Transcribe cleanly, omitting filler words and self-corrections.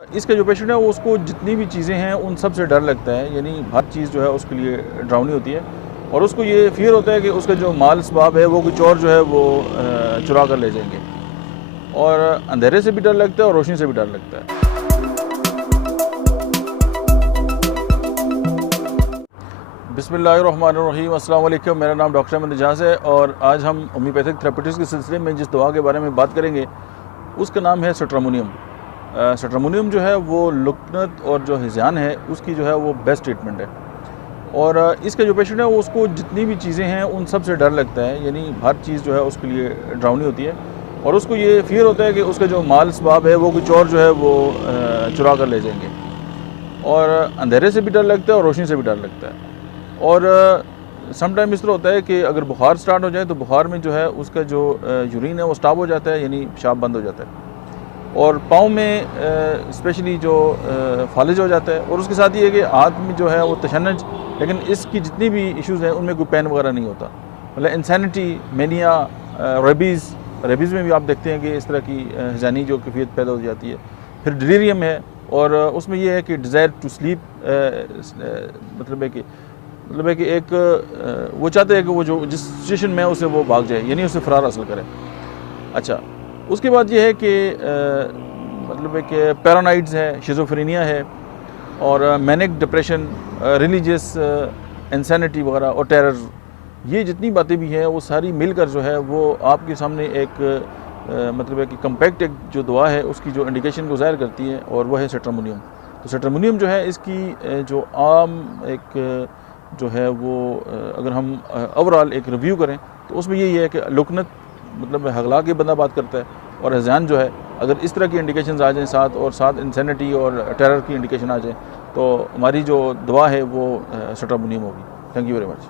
इसका जो पेशेंट है वो उसको जितनी भी चीज़ें हैं उन सब से डर लगता है, यानी हर चीज़ जो है उसके लिए डरावनी होती है और उसको ये फियर होता है कि उसका जो माल असबाब है वो कुछ और जो है वो चुरा कर ले जाएंगे। और अंधेरे से भी डर लगता है और रोशनी से भी डर लगता है। बिस्मिल्लाहिर्रहमानिर्रहीम, अस्सलाम वालेकुम। मेरा नाम डॉक्टर अहमद एजाज़ है और आज हम होम्योपैथिक थेरेपेटिक्स के सिलसिले में जिस दवा के बारे में बात करेंगे उसका नाम है स्ट्रामोनियम। स्ट्रामोनियम जो है वो लुकनत और जो हिज़ान है उसकी जो है वो बेस्ट ट्रीटमेंट है। और इसका जो पेशेंट है वो उसको जितनी भी चीज़ें हैं उन सब से डर लगता है, यानी हर चीज़ जो है उसके लिए डरावनी होती है और उसको ये फियर होता है कि उसका जो माल असबाब है वो कुछ और जो है वो चुरा कर ले जाएंगे। और अंधेरे से भी डर लगता है और रोशनी से भी डर लगता है। और सम टाइम इस तरह होता है कि अगर बुखार स्टार्ट हो जाए तो बुखार में जो है उसका जो यूरिन है वो स्टॉप हो जाता है, यानी पेशाब बंद हो जाता है। और पाँव में स्पेशली जो फालिज हो जाता है। और उसके साथ ये है कि हाथ में जो है वो तशन्नुज, लेकिन इसकी जितनी भी इश्यूज़ हैं उनमें कोई पेन वगैरह नहीं होता। मतलब इंसैनिटी, मेनिया, रेबीज़ में भी आप देखते हैं कि इस तरह की हिज़ानी जो कैफियत पैदा हो जाती है। फिर डिलीरियम है और उसमें यह है कि डिज़ायर टू स्लीप, मतलब है कि एक वो चाहते हैं कि वो जो जिस सिचुएशन में है उसे वो भाग जाए, यानी उससे फ़रार हासिल करे। अच्छा, उसके बाद ये है कि मतलब है कि पैरानाइड्स है, शिज़ोफ्रेनिया है और मैनिक डिप्रेशन, रिलीजियस इंसैनिटी वगैरह और टेरर, ये जितनी बातें भी हैं वो सारी मिलकर जो है वो आपके सामने एक मतलब है कि कम्पैक्ट एक जो दवा है उसकी जो इंडिकेशन को ज़ाहिर करती है और वह है स्ट्रामोनियम। तो स्ट्रामोनियम जो है इसकी जो आम एक जो है वो अगर हम ओवरऑल एक रिव्यू करें तो उसमें यही है कि लुकनत मतलब हगला के बंदा बात करता है और हिज़ान जो है अगर इस तरह की इंडिकेशंस आ जाएँ साथ और साथ इंसैनिटी और टेरर की इंडिकेशन आ जाए तो हमारी जो दवा है वो स्ट्रामोनियम होगी। Thank you very much.